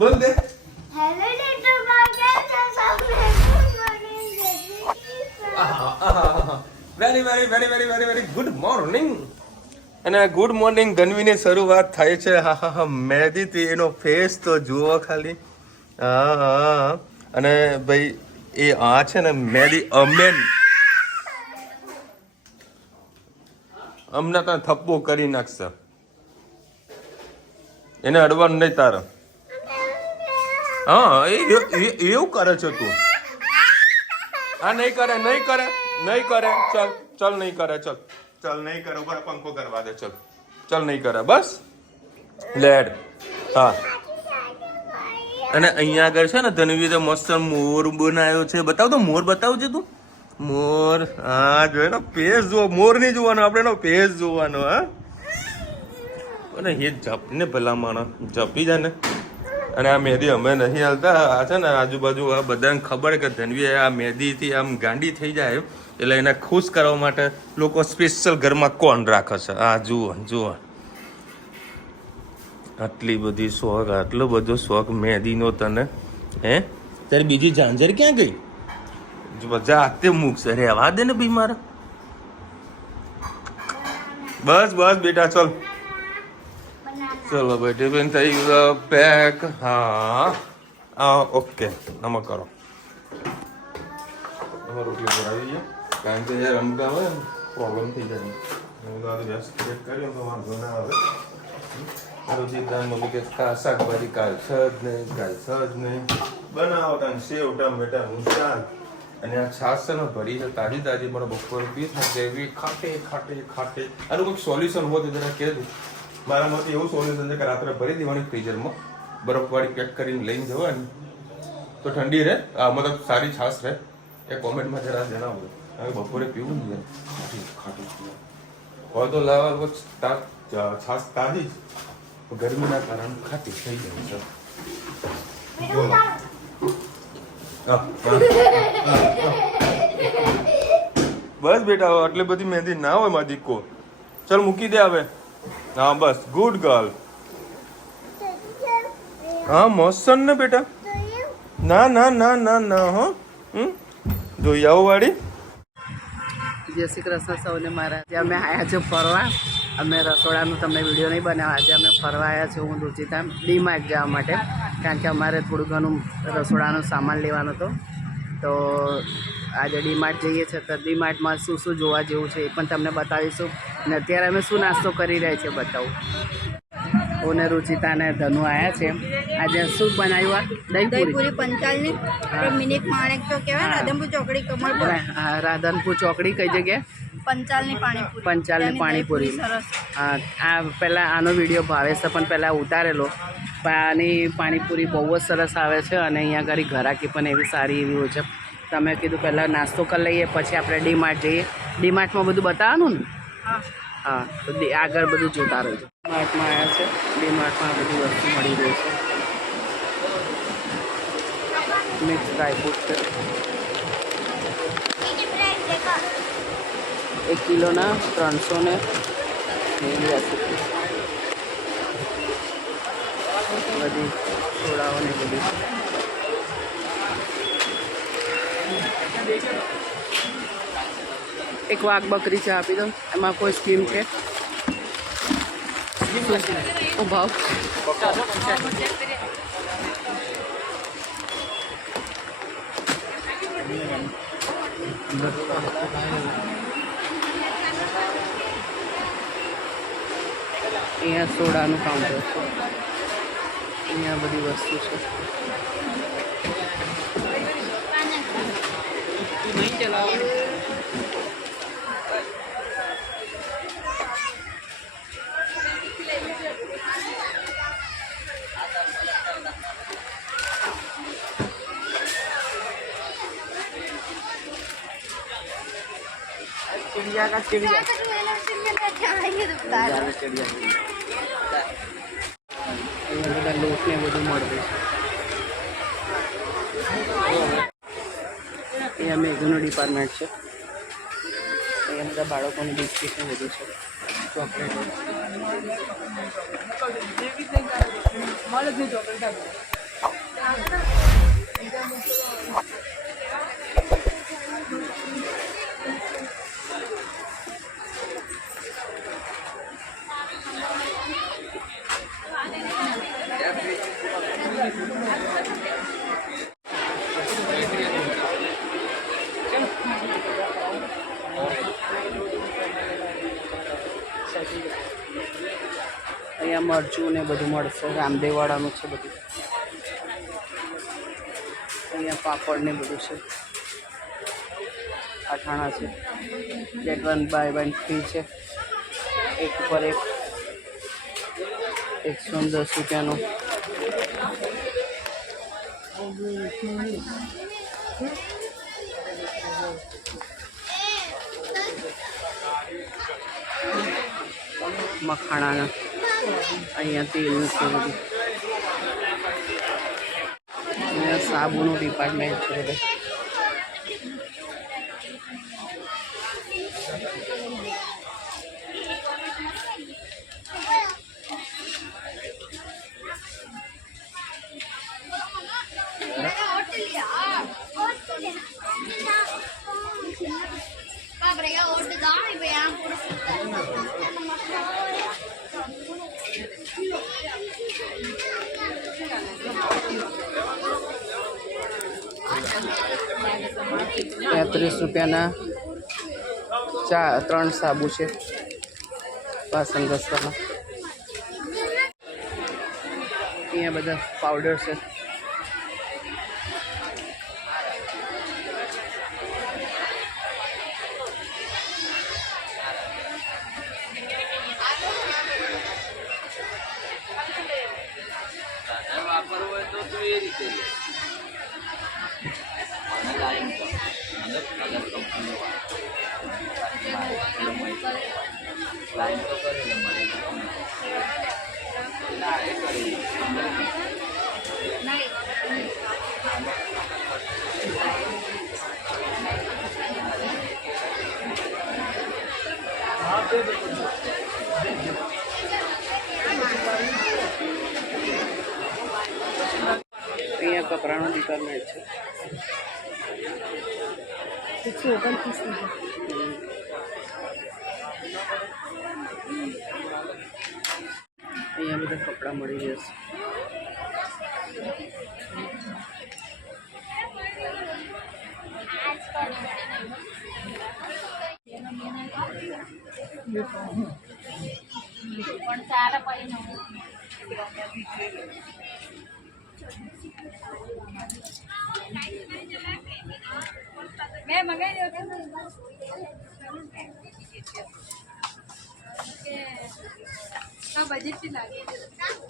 બોલ દે. Hello little burger very very very very very very good morning. અને good morning ધનવીની શરૂઆત થાય છે. હા હા હા મહેંદીથી. એનો ફેસ તો જુઓ ખાલી. હા હા. અને ભાઈ એ આ છે ને મહેંદી અમેન અમને ત્યાં થપ્પો કરી નાખશે. એને અડવાનું નહીં તારે. હા એવું કરે છે તું. હા નહીં કરે નહીં કરે નહીં કરે. ચલ ચલ નહીં કરે. ચલ ચલ નહીં કરે. ઉપર પંખો કરવા દે. ચલ ચલ નહીં કરે. બસ લેડ. હા. અને અહીંયા આગળ છે ને ધનવી તો મસ્ત મોર બનાવ્યો છે. બતાવ તો મોર બતાવજે તું. મોર. હા જોયે ને પેજ જુઓ. મોર નહીં જોવાનો આપણે એનો પેજ જોવાનો. હા અને એ જપને ભલા માણસ જપી જાય ને. અને આ મહેંદી અમે નહીં હાલતા. આ છે ને આજુબાજુ આ બધાને ખબર કે ધનવી આ મહેંદીથી આમ ગાંડી થઈ જાય એટલે એને ખુશ કરવા માટે લોકો સ્પેશિયલ ઘરમાં કોણ રાખે છે. આ જુઓ જુઓ આટલી બધી શોખ. આટલો બધો શોખ મહેંદીનો તને. હે ત્યારે બીજી ઝાંઝર ક્યાં ગઈ? બધા હાથે મૂકશે. રહેવા દે ને ભાઈ મારે. બસ બસ બેટા ચલ. ચલો ભાઈ ટિફિન થઈ ગયું પેક. હા હા ઓકે આમાં કરો. આમાં રોટલી ભરાવી ગયો કારણ કે યાર રમતા હોય ને પ્રોબ્લેમ થઈ જાય. હું તો વ્યસ્ત કર્યો તો વાંધો ના આવે. રોજી દાનમાં કે શાકભાજી કાલ છે જ નહીં. કાલ છે જ નહીં. બનાવતા સેવ ટામેટાનું શાક. અને આ છાશ છે ને ભરી છે તાજી તાજી. પણ બપોર પી થાય એવી ખાટે ખાટે ખાટે. આનું કંઈક સોલ્યુશન હોય તો જરા કહેજો. મારા મતે એવું સોલ્યુશન છે કે રાત્રે ભરી દેવાની ફ્રીઝરમાં બરફવાળી પેક કરીને લઈને જવાની તો ઠંડી રહે. મતલબ સારી છાશ રહે. એ કોમેન્ટમાં જરા જણાવો. હવે બપોરે પીવું ને ખાટું હોય તો લાવવા છાશ તાજી જ ગરમીના કારણે ખાટી થઈ જાય છે. બોલો બસ બેટા આટલી બધી મહેંદી ના હોય મારી દીકો. ચાલ મૂકી દે હવે. હા બસ ગુડ ગર્લ. હા મસ્ત ને બેટા. ના ના ના ના ના હો. જોઈ આવો વાળી. જય શ્રી કૃષ્ણ સૌને મારા. આજે અમે આવ્યા છે ફરવા. અમે રસોડાનું તમને વિડીયો નહીં બનાવ્યા. આજે અમે ફરવા આવ્યા છીએ. હું રુચિતા ડીમાર્ટ જવા માટે કારણ કે અમારે થોડું ઘણું રસોડાનો સામાન લેવાનો હતો. તો આજે ડીમાર્ટ જઈએ છીએ તો ડીમાર્ટમાં શું શું જોવા જેવું છે એ પણ તમને બતાવીશું. અને અત્યારે અમે શું નાસ્તો કરી રહ્યા છીએ બતાવું. હું ને રુચિતા અને ધનુ આવ્યા છે. આજે શું બનાવ્યું? દહીંપુરી પંચાલની મિનિટ માણેક તો કહેવાય. રાધનપુર ચોકડી કમળ. રાધનપુર ચોકડી કઈ જગ્યાએ? પંચાલની પાણીપુરી. આ પહેલાં આનો વિડીયો ભાવેશ પણ પહેલાં ઉતારેલો. પણ આની પાણીપુરી બહુ જ સરસ આવે છે અને અહીંયા આગળ ઘરાકી પણ એવી સારી એવી હોય છે. તમે કીધું પહેલાં નાસ્તો કરી લઈએ પછી આપણે ડીમાર્ટ જઈએ. ડીમાર્ટમાં બધું બતાવવાનું ને? હા તો આગળ બધું જોતા રહેજો. ડીમાર્ટમાં આવ્યા છે. ડીમાર્ટમાં બધી વસ્તુ મળી રહી છે. મિક્સ ડ્રાયફ્રૂટ છે 1 કિલોના 380 બધી સોડાઓને બધી. એક વાઘ બકરી છે આપી દો. એમાં કોઈ સ્કીમ છે? ભાવ અહીંયા સોડાનું કાઉન્ટર છે. અહીંયા બધી વસ્તુ છે. चिड़िया બધા લોટ ને બધું મળે છે. અહીંયા મેઘનું ડિપાર્ટમેન્ટ છે. અહીંયા બધા બાળકોની બિસ્કીટ ને બધું છે. ચોકલેટ અહીંયા મરચું ને બધું મળશે. રામદેવવાળાનું છે બધું. અહીંયા પાપડ ને બધું છે. અથાણા છે. ગેટ 1 બાય 1 ફ્રી છે. એક ઉપર એક 110 રૂપિયાનું. મખાણાના અહીંયા તેલનું છે બધું. અહીંયા સાબુનું ડિપાર્ટમેન્ટ છે બધું. ₹30 3 સાબુ છે વાસણ ઘસવાના. અહીંયા બધા પાવડર છે. અહીંયા કપડાનો ડિપાર્ટમેન્ટ છે. અહીંયા બધા કપડાં મળી જશે. मैं मंगाई दो का बजट से लागे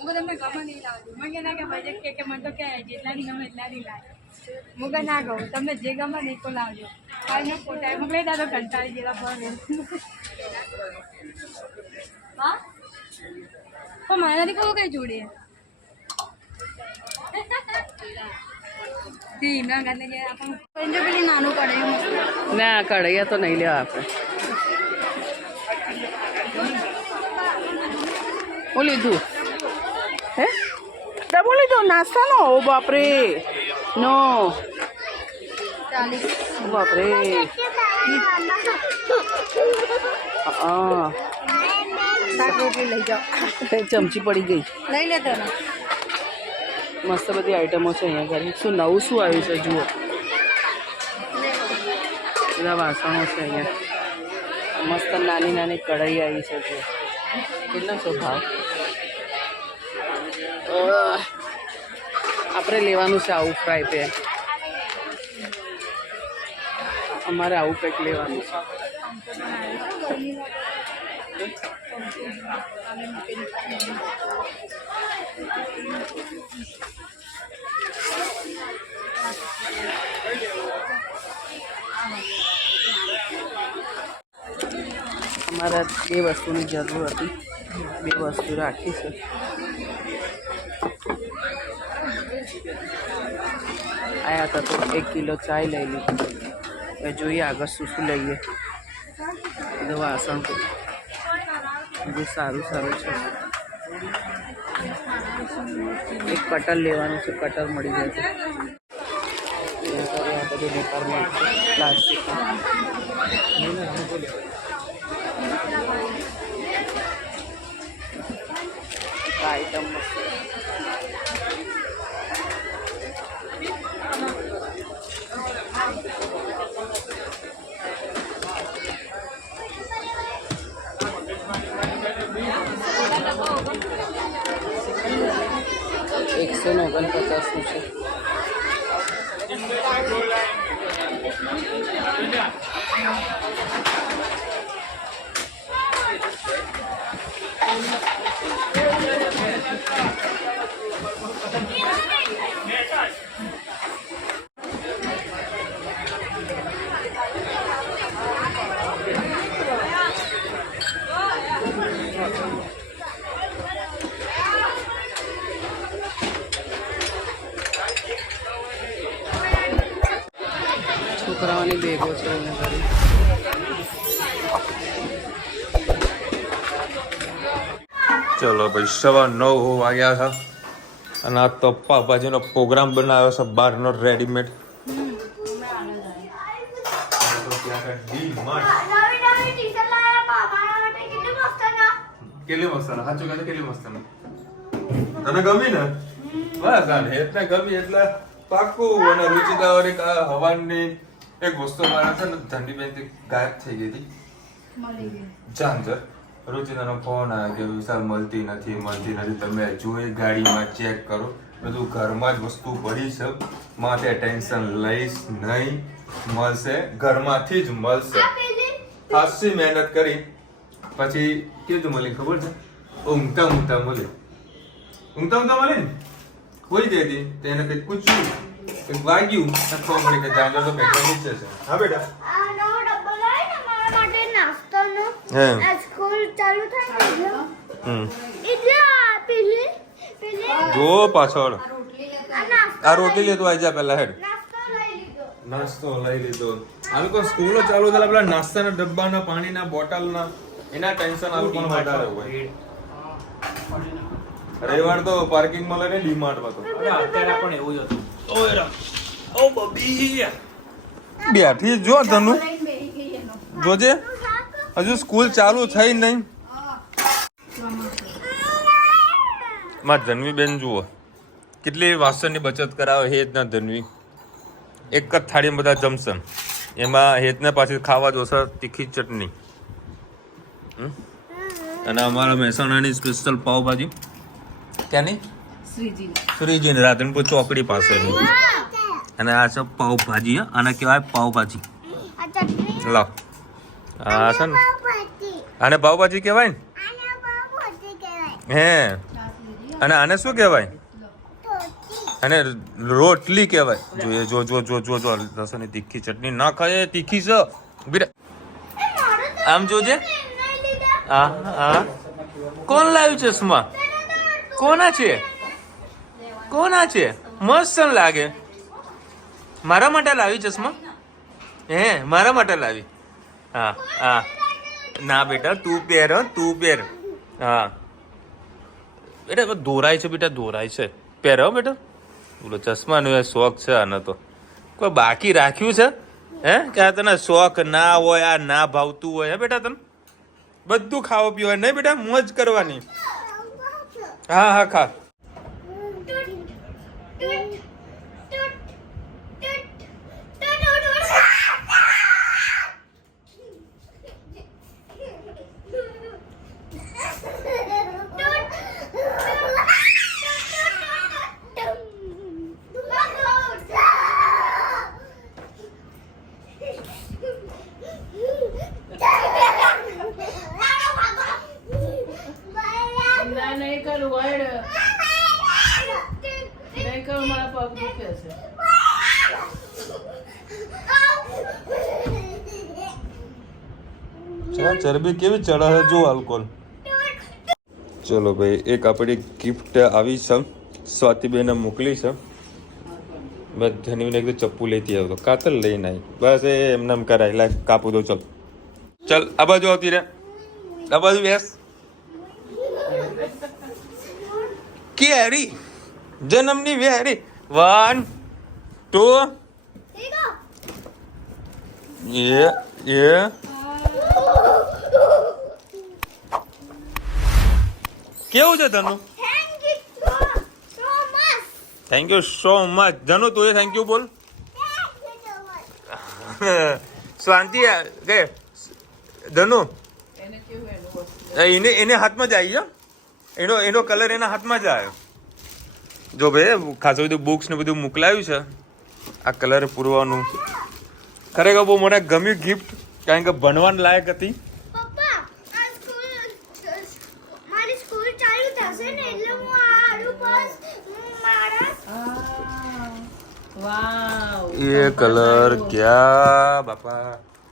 मुझे मैं गमा नहीं लाऊं मैं ना के बजट के मन तो क्या है जितना नहीं गमे इतना नहीं लागे मुझे ना कहूँ तब जे गमा नहीं को लाओ आज मैं फोटा मुझे दादा कंटाળી જેવા પર હા તો મારાથી કહો કઈ જોડે ના કઢૈયા તો નહીં લેવા આપણે. હું લીધું હે ડબો લીધો નાસ્તાનો. ઓ બાપરે નો બાપરે. હા લઈ જાઓ ચમચી પડી ગઈ. લઈ લેતો ને મસ્ત બધી આઈટમો છે અહીંયા ઘરે. શું નવું શું આવ્યું છે જુઓ. બધા વાસણો છે અહીંયા. મસ્ત નાની નાની કઢાઈ આવી છે જુઓ. કેટલા છો ભાવ? આપણે લેવાનું છે આવું ફ્રાય પેન. અમારે આવું કંઈક લેવાનું છે. અમારા 2 વસ્તુની જરૂર હતી. 2 વસ્તુ રાખી છે. આયા હતા તો 1 કિલો ચાય લઈ લીધી. હવે જોઈએ આગળ શું શું લઈએ. બધું વાસણ બધું સારું સારું છે. એક કટર લેવાનું છે, કટર મળી જશે. આ બધું ડિપાર્ટમેન્ટ છે પ્લાસ્ટિક આઈટમ મસ્ત. $149 નું છે. છોકરાઓની બેગો છે એને કરી. ચલો ભાઈ 9:15 વાગ્યા છે અને આ તો પાવભાજીનો પ્રોગ્રામ બનાવ્યો છે બહારનો રેડીમેડ. કેટલી મસ્ત સાચું કહે કેટલી મસ્ત તને ગમી ને બસ એટલે ગમી એટલે પાકું. અને રુચિતા હવાની એક વસ્તુ મારા છે ને ધંડીબેન ગાયબ થઈ ગઈ હતી જાંજર. રુચિતાનો ફોન આવ્યો કે વિશાલ મળતી નથી. તમે જોઈ ગાડીમાં ચેક કરો, બધું ઘરમાં જ વસ્તુ પડી છે, માથે ટેન્શન લઈશ નહીં, મળશે ઘરમાંથી જ મળશે. ખાસી મહેનત કરી પછી કેવું મળી ખબર છે? ઊંઘતા મળી ને કોઈ દે હતી તેને કંઈક પૂછ્યું, કંઈક વાગ્યું, ખબર પડી કે જાંજર તો પેટ્રોલ નીચે છે. હા બેટા જો પાછળ આ રોટલી લેતો આવી જા પેલા હેડ. નાસ્તો લઈ લીધો. આ લોકો સ્કૂલો ચાલુ થયેલા પેલા નાસ્તાના ડબ્બાના પાણીના બોટલના એના ટેન્શન આ લોકોને વધારે હોય. રવિવાર તો પાર્કિંગમાં લઈને ડીમાર્ટમાં તો અત્યારે પણ એવું જ હતું. ઓયરા ઓ બબી બેઠી જો તનુ જોજે હજુ સ્કૂલ ચાલુ થઈ નહીં. માં ધનવી બેન જુઓ કેટલી વાસણની બચત કરાવે હેતના ધનવી. એક જ થાળીમાં બધા જમશે, એમાં હેતને પાછી ખાવા જોશે તીખી ચટણી. અને અમારા મહેસાણાની સ્પેશિયલ પાવભાજી ક્યાંની શ્રીજી રાધનપુર ચોકડી પાસેની. અને આ છે પાવભાજી, આને કહેવાય પાવભાજી. લાવ હા છે ને આને પાવભાજી કહેવાય ને હે. અને આને શું કહેવાય? અને રોટલી કહેવાય. જોઈએ જો જો જો જો જો લસણની તીખી ચટણી ના ખાય તીખી છે. આમ જોજે. હા હા કોણ લાવ્યું ચશ્મા? કોના છે? મસ્ત લાગે. મારા માટે લાવી ચશ્મા? હે મારા માટે લાવી? હા હા ના બેટા તું પહેર હા બેટા દોરાય છે બેટા દોરાય છે. પહેર બેટા બોલો ચશ્માનો એ શોખ છે આને તો. કોઈ બાકી રાખ્યું છે હે કે આ તને શોખ ના હોય, આ ના ભાવતું હોય? હે બેટા તને બધું ખાવા પીવા નહીં બેટા, મોજ કરવાની. હા હા ખા. ચરબી કેવી ચડે છે જો આલ્કોહોલ. ચલો ભાઈ એક આપણી ગિફ્ટ આવી છે, સ્વાતિબેને મોકલી છે. બધાની એક ચપ્પુ લેતી આવતો કાતર લઈને આવી. બસ એ એમને એમ કરાય લાય કાપું દો. ચલ ચલ આ બાજુ આવતી રે, આ બાજુ બેસ. કેરી જન્મની વેરી 1 2 Yeah. કેવું છે Dhanu? Thank you so much. Dhanu તું થેન્ક યુ બોલ. શાંતિ કે ધનુ એને હાથમાં જ આવી ગયો. એનો કલર એના હાથમાં જ આવ્યો. જો ભાઈ ખાસું બધું બુક્સ ને બધું મોકલાયું છે આ કલર પૂરવાનું. ખરેખર બહુ મને ગમ્યું ગિફ્ટ, કારણ કે ભણવાન લાયક હતી. ये कलर क्या बापा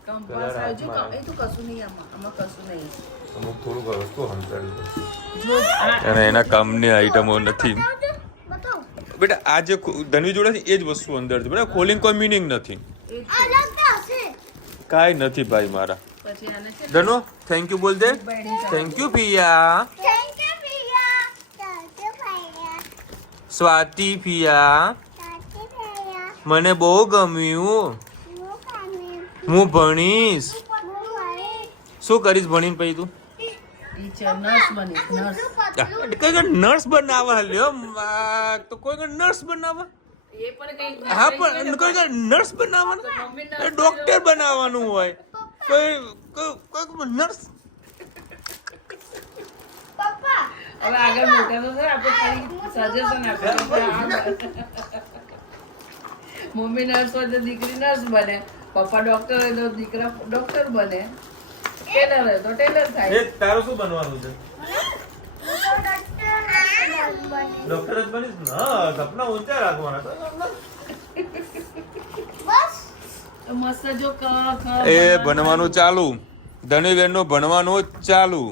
કંપાસ આવજો એ તો કશું નહીં આમાં કશું નહીં. અમુક થોડું વસ્તુ સમજાવી અને એના કામની આઈટમો નથી બેટા. આ જે ધનવી જોડે છે એ જ વસ્તુ અંદર છે બેટા. ખોલીને કોઈ મિનિંગ નથી, કાંઈ નથી ભાઈ મારા. પછી આને છે ધનુ થેન્ક યુ બોલ દે. થેન્ક યુ પિયા. સ્વાતિ પિયા મને બહુ ગમ્યું. હું ભણીશ. શું કરીશ ભણીને પછી તું? ટીચર નર્સ બની નર્સ. કઈ નર્સ બનાવવા લ્યો તો કોઈ નર્સ બનાવવા. એ પણ કઈ હા પણ કોઈ નર્સ બનાવવાનું, ડોક્ટર બનાવવાનું હોય કોઈ નર્સ. હવે આગળ મોટા તો સર આપણે ખાલી સજેશન આપે. મમ્મી નર્સ હોય તો દીકરી નર્સ બને, પપ્પા ડોક્ટર હોય તો દીકરા ડોક્ટર બને, ટેલર હોય તો ટેલર થાય. તારું શું બનવાનું છે? ડોક્ટર જ બનીશ ને? હા, સપના ઊંચા રાખવાના. તો મસ્ત જો એ ભણવાનું ચાલુ. ધનવીબેન નું ભણવાનું ચાલુ.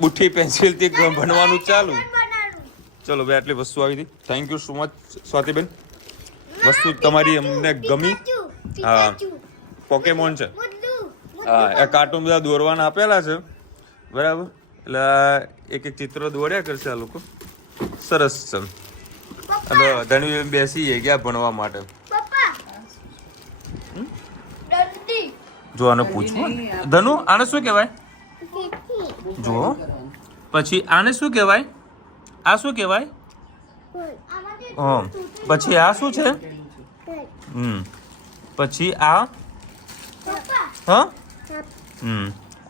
બુઠ્ઠી પેન્સિલ થી ભણવાનું ચાલુ. ચલો ભાઈ આટલી વસ્તુ આવી હતી. Thank you so much સ્વાતિબેન. વસ્તુ તમારી અમને ગમી. હા, પોકેમોન છે. હા, એ કાર્ટૂન બધા દોરવાના આપેલા છે બરાબર. એટલે એક એક ચિત્ર દોડ્યા કરશે આ લોકો. સરસ છે. અને ધનવી બેસી ગયા ભણવા માટે. જો આને પૂછવું ધનુ આને શું કહેવાય? જો પછી આને શું કહેવાય? આ શું કહેવાય? પછી આ શું છે? પછી આ હા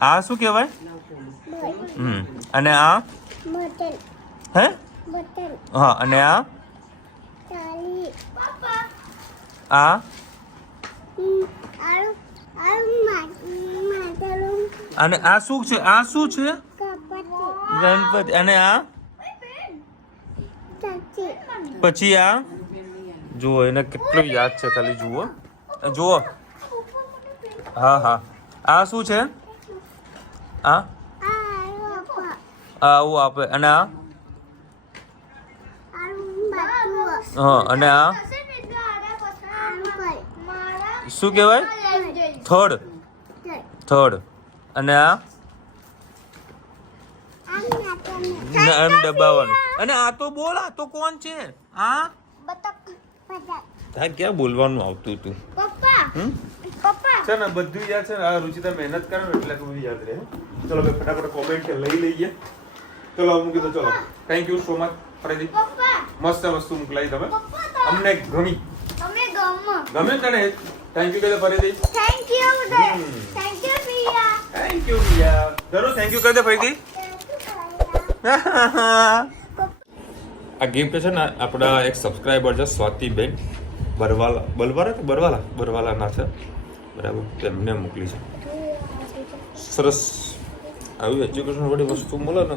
આ શું કહેવાય? અને આ હે હા અને આ અને આ શું છે? આ શું છે? ગણપતિ. અને આ પછી આ જુઓ એને કેટલું યાદ છે, ખાલી જુઓ જુઓ. હા હા આ શું છે? આ આવું આપે. અને આ હા અને આ શું કહેવાય? થર્ડ. અને આ એમ દબાવવાનું. અને આ તો બોલ, આ તો કોણ છે? આ તારે ક્યાં બોલવાનું આવતું હતું? છે ને બધું યાદ છે ને. આ રુચિતા મહેનત કરે ને એટલે બધું યાદ રહે. ચલો ભાઈ ફટાફટ કોમેન્ટ લઈ લઈએ. ચલો મૂકી દો. ચલો થેન્ક યુ સો મચ. ફરીથી મસ્ત વસ્તુ મોકલાઈ તમે. અમને ગમી. ગમે તને? થેન્ક યુ કહે ફરીથી. Thank you Piya. Dhanu thank you કહી દે ફરીથી. આ ગિફ્ટ છે ને આપણા એક સબસ્ક્રાઈબર છે સ્વાતિબેન બરવાલા ના છે બરાબર. તેમને મોકલી છે. સરસ આવી એજ્યુકેશન વાળી વસ્તુ મળે ને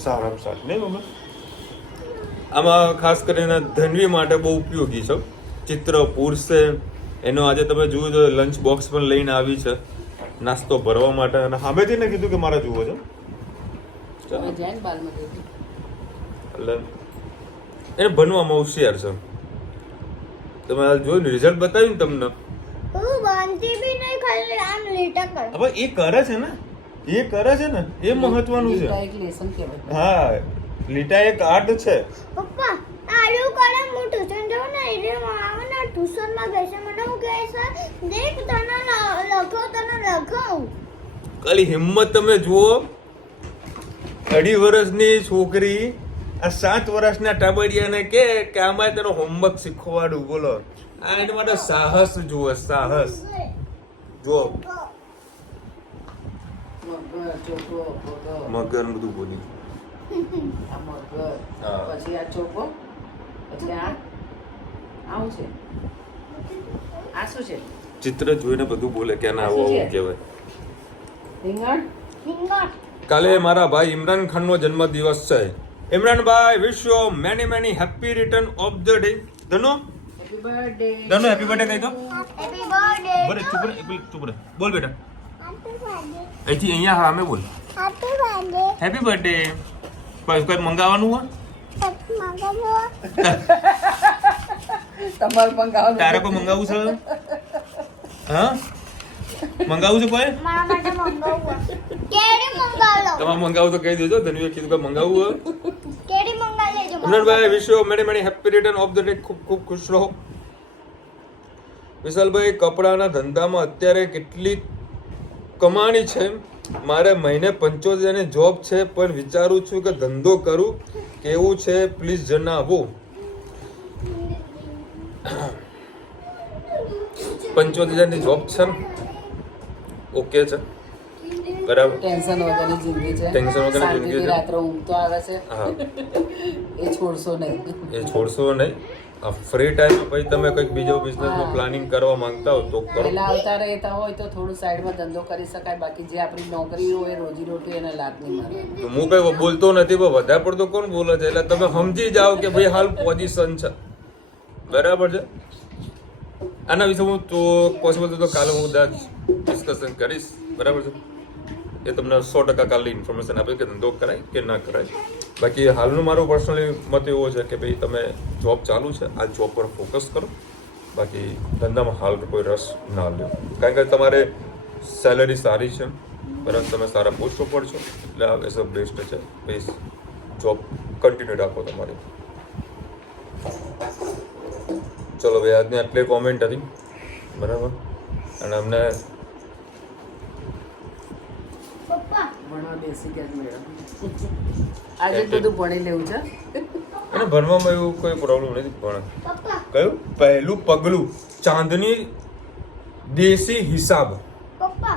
સારામાં સારી નહીં મમ્મી. આમાં ખાસ કરીને ધનવી માટે બહુ ઉપયોગી છે. ચિત્ર પૂરશે એનો આજે તમે જોયું તો લંચ બોક્સ પણ લઈને આવી છે નાસ્તો ભરવા માટે. અને સામેથી ને કીધું કે મારે જુઓ છે એટલે એને ભણવામાં હોશિયાર છે. તમે જોયું રિઝલ્ટ બતાવ્યું ને તમને. હવે એ કરે છે ને એ મહત્વનું છે. હા લીટા એક આર્ટ છે. પપ્પા આયુ કરે હું ટ્યુશન જાઉં ને એટલે આવે ને ટ્યુશનમાં બેસે મને હું કહે છે દેખ તને લખાવું. ખાલી હિંમત તમે જુઓ. 2.5 વર્ષની છોકરી આ 7 વર્ષના ટાબડિયાને કે આમાં તેનો હોમવર્ક શીખવાડું. બોલો, આ એના માટે સાહસ જુઓ, સાહસ જુઓ. મગર, ચોકો, ભગર. મગર બધું બોલી. આ મગર. હા. પછી આ ચોકો. પછી આવું છે. આ શું છે? ચિત્ર જોઈને બધું બોલે કે ના આવું આવું કહેવાય. રીંગણ. કાલે મારા ભાઈ ઇમરાન ખાનનો જન્મદિવસ છે. ઇમરાનભાઈ, wish you many many happy return of the day. Dhano happy birthday. Dhano happy birthday કહી દો. Happy birthday. બરે ચૂપ રહે. બોલ બેટા. અહીંથી અહીંયા હા અમે બોલ. Happy birthday. Happy birthday. કોઈ મંગાવવાનું હોય? તમારે પણ ગાવાનું. તારે કોઈ મંગાવવું છે? હા, મંગાવવું છે કોઈ? મારા માટે મંગાવું. કેરી મંગાવો. તમારે મંગાવું તો કહી દેજો. ધનુએ કીધું કે મંગાવવું હોય. કેરી મંગાવી લેજો. Imranbhai, wish you many many happy return of the day. ખૂબ ખૂબ ખુશ રહો. વિશાલભાઈ, કપડાના ધંધામાં અત્યારે કેટલી કમાણી છે? મારે મહિને 75 ની જોબ છે, પણ વિચારું છું કે ધંધો કરું. કેવું છે પ્લીઝ જણાવો. 75,000 ની જોબ છે ને? ઓકે છે, બરાબર. ટેન્શન વગરની જિંદગી છે. ટેન્શન વગરની જિંદગી શાંતિથી છે. રાત્રે ઊંઘ તો આવે છે. હા, એ છોડશો નહીં. એ છોડશો નહીં. ફ્રી ટાઈમ પછી તમે કંઈક બીજો બિઝનેસનું પ્લાનિંગ કરવા માંગતા હો તો કરો. પહેલા આવતા રહેતા હોય તો થોડું સાઈડમાં ધંધો કરી શકાય. બાકી જે આપણી નોકરી હોય રોજી રોટી એને લાત નહીં મારે. તો હું કઈ બોલતો નથી, પણ વધારે પડતો કોણ બોલે છે? એટલે તમે સમજી જાઓ કે ભાઈ હાલ પોઝિશન છે, બરાબર છે. આના વિશે હું તો પોસિબલ તો કાલે હું ડિસ્કશન કરીશ, બરાબર છે. એ તમને 100% કાલે ઇન્ફોર્મેશન આપે કે ધંધો કરાય કે ના કરાય. બાકી હાલનું મારું પર્સનલી મત એવો છે કે ભાઈ તમે જોબ ચાલુ છે, આ જોબ પર ફોકસ કરો. બાકી ધંધામાં હાલ કોઈ રસ ના લો, કારણ કે તમારે સેલરી સારી છે, બરાબર. તમે સારા પોસ્ટ ઉપર છો, એટલે આ એઝ અ બેસ્ટ છે. પ્લીઝ જોબ કન્ટિન્યુ રાખો તમારી. ચલો ભાઈ, આજની આટલી કોમેન્ટ હતી, બરાબર. અને અમને પપ્પા ભણવા બેસી ગયા મેડમ. આજે જ બધું ભણી લેવું છે. અને ભણવામાં એવું કોઈ પ્રોબ્લેમ નથી. પણ પપ્પા કયું પહેલું પગલું ચાંદની દેશી હિસાબ. પપ્પા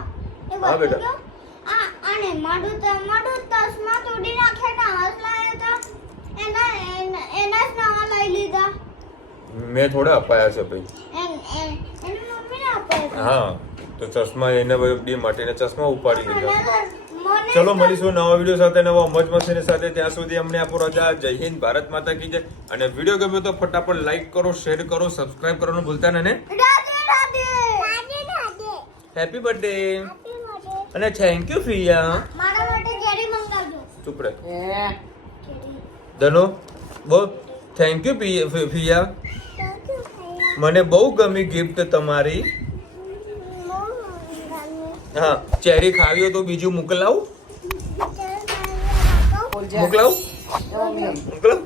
એ હા, બધું બેટા. આને માડું તસમાં તોડી નાખે ને હાથ લાવ્યો તો એના જ નવા લઈ લીધા. મેં થોડા અપાયા છે ભાઈ. એની મમ્મીને આપ્યા. હા, તો ચશ્મા એને ડી માટીને ચશ્મા ઉપાડી લીધા. મને ચલો મળીશું નવા વિડીયો સાથે, નવા મોજ મસ્તીની સાથે. ત્યાં સુધી અમને આપો રજા. જય હિન્દ, ભારત માતા કી જય. અને વિડીયો ગમ્યો તો ફટાફટ લાઈક કરો, શેર કરો, સબસ્ક્રાઇબ કરવાનું ભૂલતા નહીં ને. Radhe Radhe Radhe Radhe happy birthday happy birthday. અને થેન્ક યુ ફિયા. મારા માટે કેરી મંગાવજો. ચૂપ રહે. એ કેરી ધનો બોલ થેન્ક યુ ફિયા. થેન્ક યુ ભૈયા. મને બહુ ગમી ગિફ્ટ તમારી. હા, ચેરી ખાવી હોય તો બીજું મોકલાવું. બોલ જા. મોકલાવું જાઓ મમ્મી. મોકલાવું.